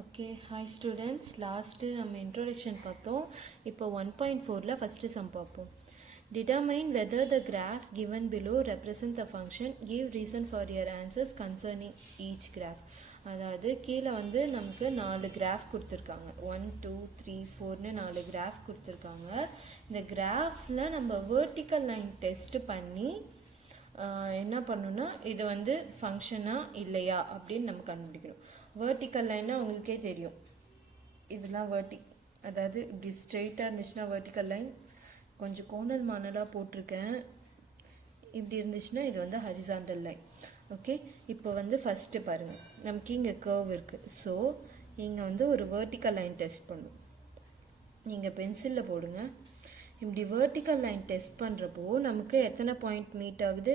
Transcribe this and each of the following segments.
Okay hi students, last நம்ம introduction பார்த்தோம். இப்போ 1.4ல் ஃபஸ்ட்டு சம் பார்ப்போம். Determine whether the graph given below represent the function, give reason for your answers concerning each graph. அதாவது கீழே வந்து நமக்கு 4 கிராஃப் கொடுத்துருக்காங்க. 1 2 3 4ன்னு 4 கிராஃப் கொடுத்துருக்காங்க. இந்த கிராஃபில் நம்ம வேர்ட்டிக்கல் லைன் டெஸ்ட் பண்ணி என்ன பண்ணணும்னா இது வந்து ஃபங்க்ஷனாக இல்லையா அப்படின்னு நம்ம கண்டுபிடிக்கணும். வேர்ட்டிக்கல் லைன்னா உங்களுக்கே தெரியும், இதெல்லாம் அதாவது இப்படி ஸ்ட்ரெயிட்டாக இருந்துச்சுன்னா வேர்ட்டிக்கல் லைன், கொஞ்சம் கோணல் மானலாக போட்டிருக்கேன். இப்படி இருந்துச்சுன்னா இது வந்து ஹரிசாண்டல் லைன். ஓகே, இப்போ வந்து ஃபஸ்ட்டு பாருங்கள், நமக்கு இங்கே கர்வ் இருக்குது. ஸோ இங்கே வந்து ஒரு வேர்ட்டிக்கல் லைன் டெஸ்ட் பண்ணும். நீங்கள் பென்சிலில் போடுங்க. இப்படி வேர்ட்டிக்கல் லைன் டெஸ்ட் பண்ணுறப்போ நமக்கு எத்தனை பாயிண்ட் மீட் ஆகுது?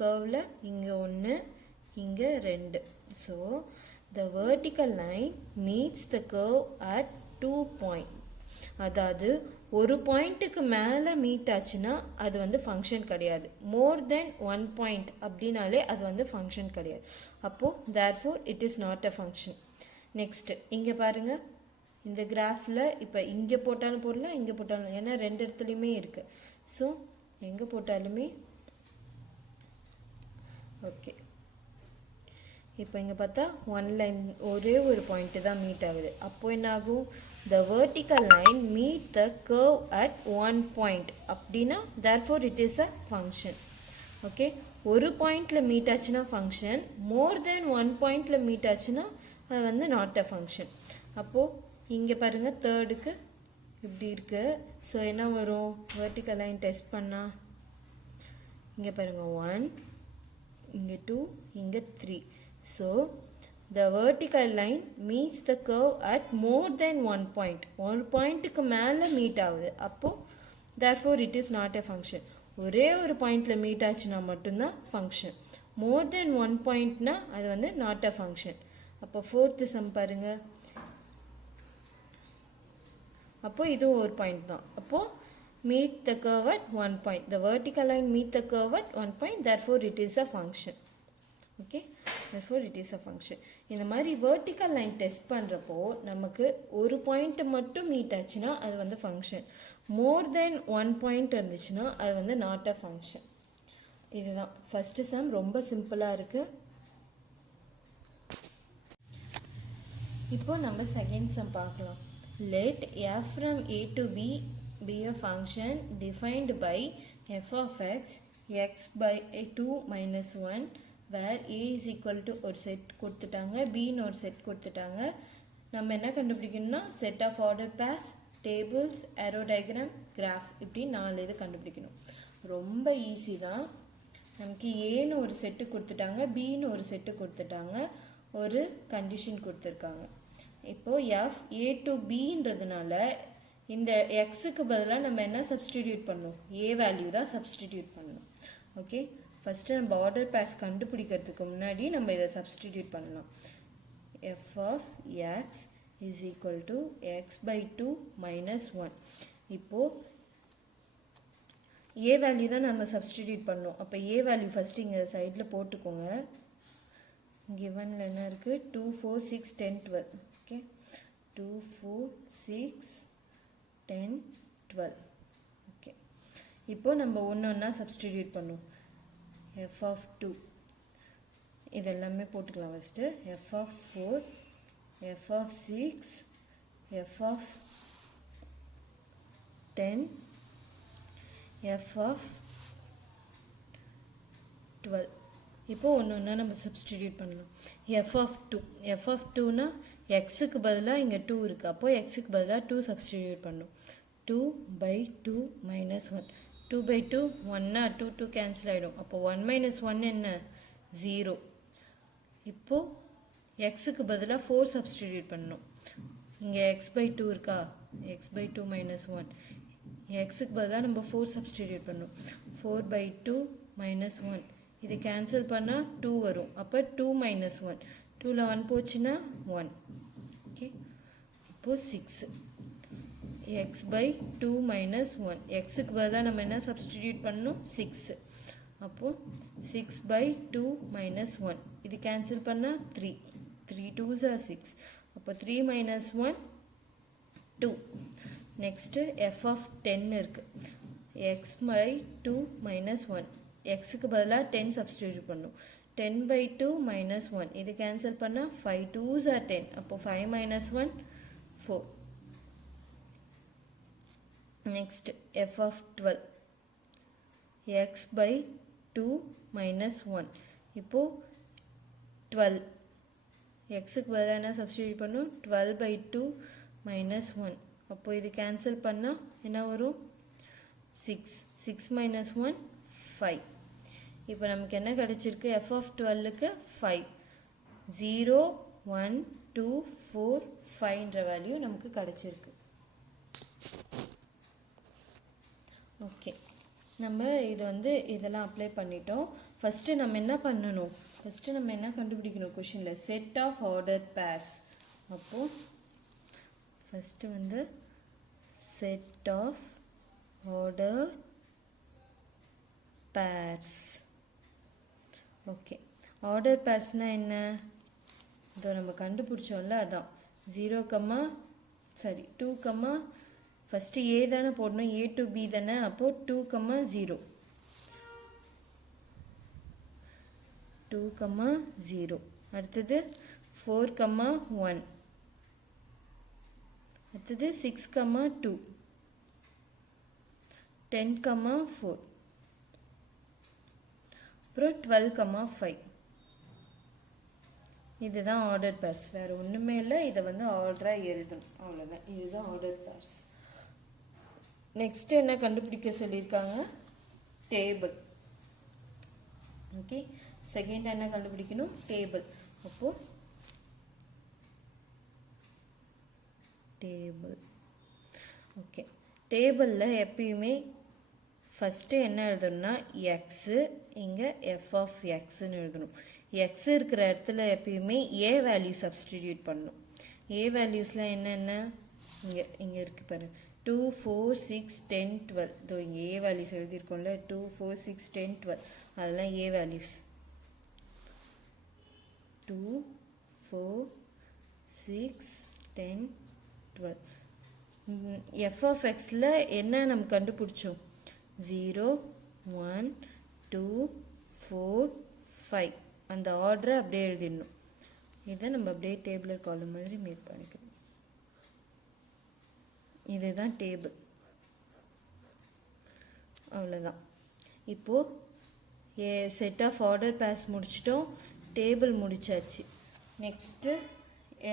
கர்வில் இங்கே 1, இங்கே 2. So the vertical line meets the curve at 2 points. அதாவது ஒரு பாயிண்ட்டுக்கு மேலே மீட் ஆச்சுன்னா அது வந்து ஃபங்க்ஷன் கிடையாது. மோர் தென் 1 பாயிண்ட் அப்படின்னாலே அது வந்து ஃபங்க்ஷன் கிடையாது. அப்போது therefore it is not a function. Next இங்கே பாருங்கள், இந்த கிராஃபில் இப்போ இங்கே போட்டாலும் போடலாம், இங்கே போட்டாலும், ஏன்னா 2 இடத்துலையுமே இருக்குது. ஸோ எங்கே போட்டாலுமே ஓகே. இப்போ இங்கே பார்த்தா 1 லைன் ஒரே ஒரு பாயிண்ட்டு தான் மீட் ஆகுது. அப்போது என்ன ஆகும்? The vertical line meet the curve at 1 point அப்படின்னா therefore it is a function. Okay, ஒரு பாயிண்டில் மீட் ஆச்சுன்னா ஃபங்க்ஷன், மோர் தென் 1 பாயிண்டில் மீட் ஆச்சுன்னா அது வந்து நாட் அ ஃபங்க்ஷன். அப்போது இங்கே பாருங்கள், தேர்டுக்கு இப்படி இருக்குது. ஸோ என்ன வரும்? வேர்ட்டிக்கல் லைன் டெஸ்ட் பண்ணால் இங்கே பாருங்கள் 1, இங்கே 2, இங்கே 3. So the vertical line meets the curve at more than 1 point. 1 பாயிண்ட்டுக்கு மேலே மீட் ஆகுது. அப்போது therefore it is not a function. ஒரே ஒரு பாயிண்டில் மீட் ஆச்சுன்னா மட்டும்தான் ஃபங்க்ஷன். மோர் தென் 1 பாயிண்ட்னா அது வந்து நாட் அ ஃபங்க்ஷன். அப்போ ஃபோர்த்து சம் பாருங்கள். அப்போது இதுவும் ஒரு பாயிண்ட் தான். அப்போது meet the curve at 1 point. The vertical line meet the curve at 1 point. Therefore it is a function. Okay, therefore it is a function. இந்த மாதிரி வேர்ட்டிக்கல் லைன் டெஸ்ட் பண்ணுறப்போ நமக்கு ஒரு பாயிண்ட் மட்டும் மீட் ஆச்சுன்னா அது வந்து ஃபங்க்ஷன். மோர் தென் 1 பாயிண்ட் இருந்துச்சுன்னா அது வந்து நாட் அ ஃபங்க்ஷன். இதுதான் ஃபஸ்ட்டு சம். ரொம்ப சிம்பிளாக இருக்குது. இப்போ நம்ம செகண்ட் சம் பார்க்கலாம். Let f from a to b be a function defined by f of x by 2 minus 1 where a is equal to ஒரு செட் கொடுத்துட்டாங்க, bன்னு ஒரு செட் கொடுத்துட்டாங்க. நம்ம என்ன கண்டுபிடிக்கணும்னா set of order pairs, tables, arrow diagram, graph, இப்படி 4 இது கண்டுபிடிக்கணும். ரொம்ப ஈஸி தான். நமக்கு ஏன்னு ஒரு செட்டு கொடுத்துட்டாங்க, பின்னு ஒரு செட்டு கொடுத்துட்டாங்க, ஒரு கண்டிஷன் கொடுத்துருக்காங்க. இப்போது எஃப் ஏ டு பின்றதுனால இந்த எக்ஸுக்கு பதிலாக நம்ம என்ன சப்ஸ்டிடியூட் பண்ணணும்? ஏ வேல்யூ தான் சப்ஸ்டிடியூட் பண்ணணும். ஓகே, ஃபஸ்ட்டு நம்ம ஆர்டர் பேர்ஸ் கண்டுபிடிக்கிறதுக்கு முன்னாடி நம்ம இதை சப்ஸ்டிடியூட் பண்ணலாம். F of x is equal to x by 2 minus 1. இப்போது ஏ வேல்யூ தான் நம்ம சப்ஸ்டிடியூட் பண்ணோம். அப்போ ஏ வேல்யூ ஃபஸ்ட்டு இங்கே சைடில் போட்டுக்கோங்க. கிவனில் என்ன இருக்குது? 2 4 6 10 12. ஓகே, 2 4 6 10 12. ஓகே, இப்போது நம்ம ஒன்று ஒன்றா சப்ஸ்டிடியூட் பண்ணுவோம். f of 2 இதெல்லாமே போட்டுக்கலாம். First f of 4, f of 6, f of 10, f of 12. இப்போது ஒன்று ஒன்றா நம்ம சப்ஸ்டிடியூட் பண்ணலாம். f of 2, f of 2னா எக்ஸுக்கு பதிலாக இங்கே 2 இருக்குது. அப்போது எக்ஸுக்கு பதிலாக 2 சப்ஸ்டிடியூட் பண்ணணும். 2 by 2 minus 1. 2 by 2 1னா 2 2 கேன்சல் ஆகிடும். அப்போது 1 minus 1 என்ன? 0. இப்போது எக்ஸுக்கு பதிலாக 4 சப்ஸ்டிடியூட் பண்ணணும். இங்கே எக்ஸ் பை 2 இருக்கா? X by 2 minus 1. எக்ஸுக்கு பதிலாக நம்ம 4 சப்ஸ்டிடியூட் பண்ணணும். 4 by 2 minus 1. இது கேன்சல் பண்ணால் 2 வரும். அப்போ 2 minus 1. 2ல் 1 போச்சுன்னா 1. ஓகே, இப்போது 6. x by 2 minus 1. எக்ஸுக்கு பதிலாக நம்ம என்ன சப்ஸ்டிடியூட் பண்ணணும்? 6. அப்போது 6 by 2 minus 1. இது கேன்சல் பண்ணால் 3. 3 2s are 6. அப்போ 3 minus 1 2. நெக்ஸ்ட்டு f of 10 இருக்கு. x by 2 minus 1. xக்கு பதிலாக 10 சப்ஸ்டிடியூட் பண்ணும். 10 by 2 minus 1. இது கேன்சல் பண்ணால் 5 2s are 10. அப்போ 5 minus 1 4. Next f of 12. x by 2 minus 1. இப்போ 12. xக்கு பதிலாக என்ன சப்ஸ்டிடியூட் பண்ணும்? 12 by 2 minus 1. அப்போ இது கேன்சல் பண்ணால் என்ன வரும்? 6. 6 minus 1 5. இப்போ நமக்கு என்ன கிடைச்சிருக்கு? f of 12க்கு 5. 0 1 2 4 5ன்ற வேல்யூ நமக்கு கிடைச்சிருக்கு. ஓகே, நம்ம இது வந்து இதெல்லாம் அப்ளை பண்ணிட்டோம். ஃபஸ்ட்டு நம்ம என்ன பண்ணணும்? ஃபஸ்ட்டு நம்ம என்ன கண்டுபிடிக்கணும் கொஷினில்? Set of order pairs. அப்போது ஃபஸ்ட்டு வந்து set of order pairs. Okay, order பேர்ஸ்னால் என்ன? இதோ நம்ம கண்டுபிடிச்சோம்ல, அதான் 2, ஃபஸ்ட்டு ஏ தானே போடணும், a to b தானே. அப்போது 2, 0 2, 0. அடுத்தது 4, 1. அடுத்தது 6, 2. 10, 4. அப்புறம் 12, 5. இதுதான் ஆர்டர் பேர்ஸ். வேறு ஒன்றுமே இல்லை. இதை வந்து ஆர்டராக எழுதணும், அவ்வளோதான். இதுதான் ஆர்டர் பேர்ஸ். நெக்ஸ்ட் என்ன கண்டுபிடிக்க சொல்லியிருக்காங்க? டேபிள். ஓகே, செகண்ட் என்ன கண்டுபிடிக்கணும்? டேபிள். அப்போது டேபிள். ஓகே, டேபிளில் எப்பயுமே ஃபஸ்ட்டு என்ன எழுதணும்னா எக்ஸு, இங்கே எஃப் ஆஃப் எக்ஸுன்னு எழுதணும். எக்ஸ் இருக்கிற இடத்துல எப்பயுமே ஏ வேல்யூ சப்ஸ்டிடியூட் பண்ணணும். ஏ வேல்யூஸ்லாம் என்னென்ன? இங்கே இருக்குது பாருங்கள். 2 4 6 10 12. இதோ இங்கே ஏ வேல்யூஸ் எழுதியிருக்கோம்ல, 2 4 6 10 12. அதெல்லாம் ஏ வேல்யூஸ். 2 4 6 10 12. எஃப் ஆஃப் எக்ஸில் என்ன நம்ம கண்டுபிடிச்சோம்? 0 1 2 4 5. அந்த ஆர்டரை அப்படியே எழுதிடணும். இதை நம்ம அப்படியே டேபிளர் காலம் மாதிரி மேக் பண்ணிக்கணும். இதுதான் டேபிள். அவ்வளோதான். இப்போது செட் ஆஃப் ஆர்டர் பேர்ஸ் முடிச்சிட்டோம், டேபிள் முடிச்சாச்சு. Next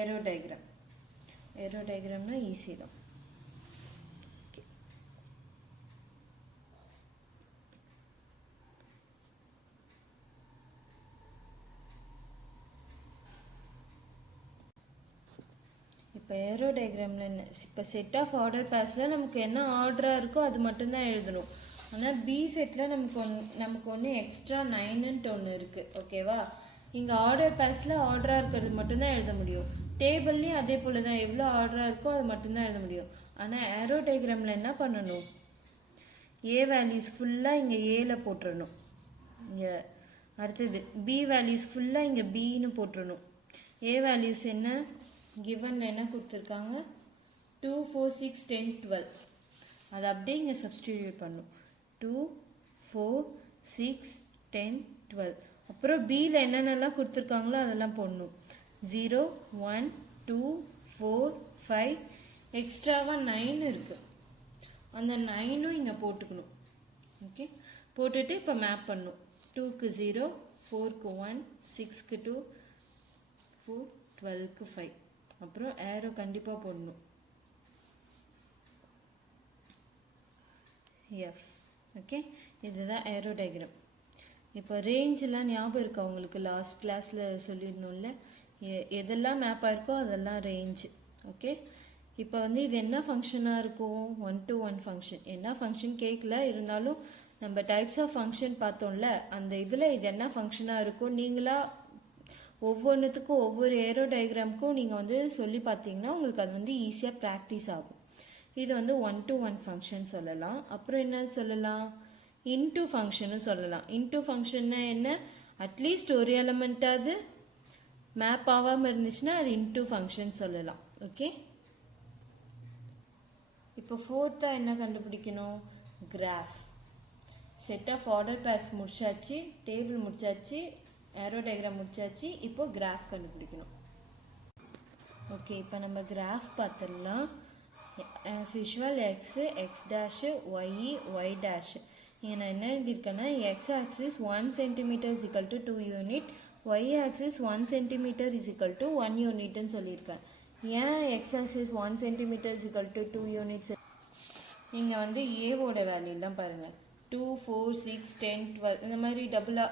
arrow diagram. ஏரோ டயக்ராம்னா ஈஸி தான். இப்போ ஏரோ டயக்ராமில் என்ன? இப்போ செட் ஆஃப் ஆர்டர் பேர்ஸில் நமக்கு என்ன ஆர்டராக இருக்கோ அது மட்டும்தான் எழுதணும். ஆனால் பி செட்டில் நமக்கு ஒன்று எக்ஸ்ட்ரா 9ன்ட்டு ஒன்று இருக்குது. ஓகேவா? இங்கே ஆர்டர் பேர்ஸில் ஆர்டராக இருக்கிறது மட்டும்தான் எழுத முடியும். டேபிள்லேயும் அதே போல் தான், எவ்வளோ ஆர்டராக இருக்கோ அது மட்டும்தான் எழுத முடியும். ஆனால் ஏரோ டயக்ராமில் என்ன பண்ணணும்? ஏ வேல்யூஸ் ஃபுல்லாக இங்கே ஏல போட்டுடணும். இங்கே அடுத்தது பி வேல்யூஸ் ஃபுல்லாக இங்கே பின்னு போட்டுடணும். ஏ வேல்யூஸ் என்ன கிவனில் என்ன கொடுத்துருக்காங்க? 2 4 6 10 12. அதை அப்படியே இங்கே சப்ஸ்டிடியூட் பண்ணும். 2 4 6 10 12. அப்புறம் பியில் என்னென்னலாம் கொடுத்துருக்காங்களோ அதெல்லாம் போடணும். 0 1 2 4 5. எக்ஸ்ட்ராவாக 9 இருக்குது. அந்த 9ம் இங்கே போட்டுக்கணும். ஓகே, போட்டுட்டு இப்போ மேப் பண்ணும். 2க்கு 0, 4க்கு 1, 6க்கு 2, 4 12க்கு 5. அப்புறம் ஏரோ கண்டிப்பாக போடணும். எஃப். ஓகே, இதுதான் ஏரோ டயக்ராம். இப்போ ரேஞ்செலாம் ஞாபகம் இருக்கா உங்களுக்கு? லாஸ்ட் கிளாஸில் சொல்லியிருந்தோம்ல, எதெல்லாம் மேப்பாக இருக்கோ அதெல்லாம் ரேஞ்சு. ஓகே, இப்போ வந்து இது என்ன ஃபங்க்ஷனாக இருக்கும்? 1 to 1 ஃபங்க்ஷன். என்ன ஃபங்க்ஷன் கேட்கல, இருந்தாலும் நம்ம டைப்ஸ் ஆஃப் ஃபங்க்ஷன் பார்த்தோம்ல, அந்த இதில் இது என்ன ஃபங்க்ஷனாக இருக்கும் நீங்களாக ஒவ்வொன்றுத்துக்கும் ஒவ்வொரு ஏரோ டயக்ராமுக்கும் நீங்கள் வந்து சொல்லி பார்த்தீங்கன்னா உங்களுக்கு அது வந்து ஈஸியாக ப்ராக்டிஸ் ஆகும். இது வந்து 1 to 1 ஃபங்க்ஷன் சொல்லலாம். அப்புறம் என்ன சொல்லலாம்? இன்டூ ஃபங்க்ஷனும் சொல்லலாம். இன்டூ ஃபங்க்ஷன்னா என்ன? அட்லீஸ்ட் ஒரு எலமெண்ட்டாவது மேப் ஆகாமல் இருந்துச்சுன்னா அது இன்டூ ஃபங்க்ஷன் சொல்லலாம். ஓகே, இப்போ ஃபோர்த்தாக என்ன கண்டுபிடிக்கணும்? Graph. Set of order pairs முடிச்சாச்சு, டேபிள் முடிச்சாச்சு, ஏரோ டயக்ராம் முடிச்சாச்சு. இப்போ கிராஃப் கண்டுபிடிக்கணும். ஓகே, இப்போ நம்ம கிராஃப் பார்த்துடலாம். As usual x, x dash, y, y dash. இங்கே நான் என்ன எழுதியிருக்கேன்னா, x axis 1 centimetre is equal to 2 unit, y axis 1 centimetre is equal to 1 யூனிட்னு சொல்லியிருக்கேன். ஏன் x axis 1 centimetre is equal to 2 units? இங்கே வந்து ஏவோட வேல்யூலாம் பாருங்கள், 2, 4, 6, 10, 12 இந்த மாதிரி டபுளாக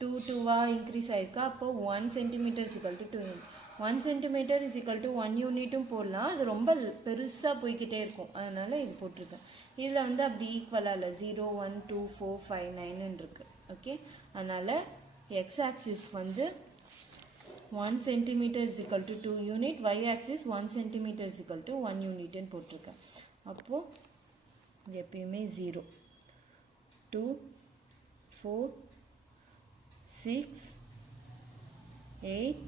2 2வாக இன்க்ரீஸ் ஆகிருக்கா. அப்போ 1 centimetre is equal to 2 unit. 1 centimetre is equal to 1 யூனிட்டும் போடலாம். அது ரொம்ப பெருசாக போய்கிட்டே இருக்கும், அதனால் இது போட்டிருக்கேன். இதில் வந்து அப்படி ஈக்குவலாக இல்லை, 0, 1, 2, 4, 5, 9 இருக்குது. ஓகே, அதனால் எக்ஸ் ஆக்சிஸ் வந்து 1 centimetre is equal to 2 unit, y axis 1 centimetre is equal to 1 யூனிட்னு போட்டிருக்கேன். அப்போது இது எப்பயுமே 0, 2, 4, 6, 8,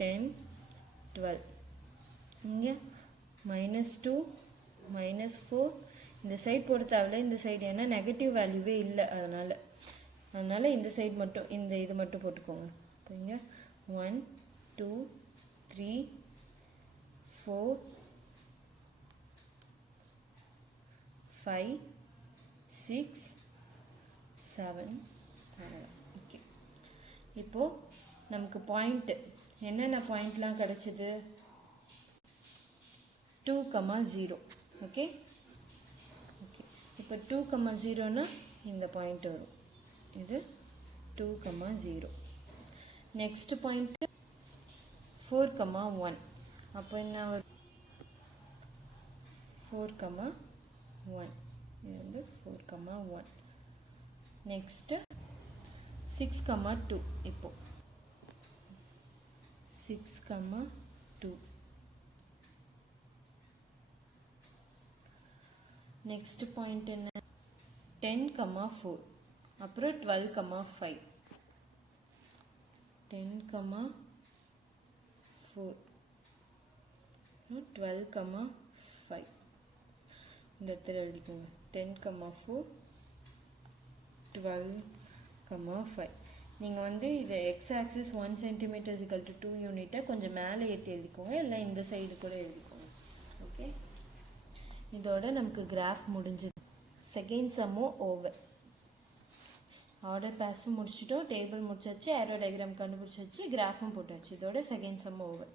10, 12. இங்கே -2, -4. இந்த சைட் போட தேவையில்ல, இந்த சைடு ஏன்னா நெகட்டிவ் வேல்யூவே இல்லை, அதனால் இந்த சைடு மட்டும், இந்த இது மட்டும் போட்டுக்கோங்க. இப்போ இங்கே 1, 2, 3, 4, 5, 6, 7. ஓகே, இப்போது நமக்கு பாயிண்ட்டு என்னென்ன பாயிண்ட்லாம் கிடச்சிது? 2, 0. ஓகே, ஓகே, இப்போ 2, 0னா இந்த பாயிண்ட் வரும். இது 2, 0. Next point 4, 1. அப்போ என்ன வரும்? 4, 1. இது வந்து 4, 1. நெக்ஸ்ட்டு 6, 2. இப்போ 6, 2. நெக்ஸ்ட் பாயிண்ட் என்ன? 10, 4. அப்புறம் 12, 5. 10, 4. 12, 5. இந்த இடத்துல எழுதிக்கோங்க. 10, 4, 12, 5. நீங்கள் வந்து இது X axis 1 centimetre is equal to 2 யூனிட்டை கொஞ்சம் மேலே ஏற்றி எழுதிக்கோங்க, இல்லை இந்த சைடு கூட எழுதிக்கோங்க. ஓகே, இதோட நமக்கு கிராஃப் முடிஞ்சுது. செகண்ட் சம்மும் ஓவர். ஆர்டர் பேஸும் முடிச்சிட்டோம், டேபிள் முடிச்சாச்சு, ஏரோ டயக்ராம் கண்டுபிடிச்சாச்சு, கிராஃபும் போட்டாச்சு. இதோட செகண்ட் சம் ஓவர்.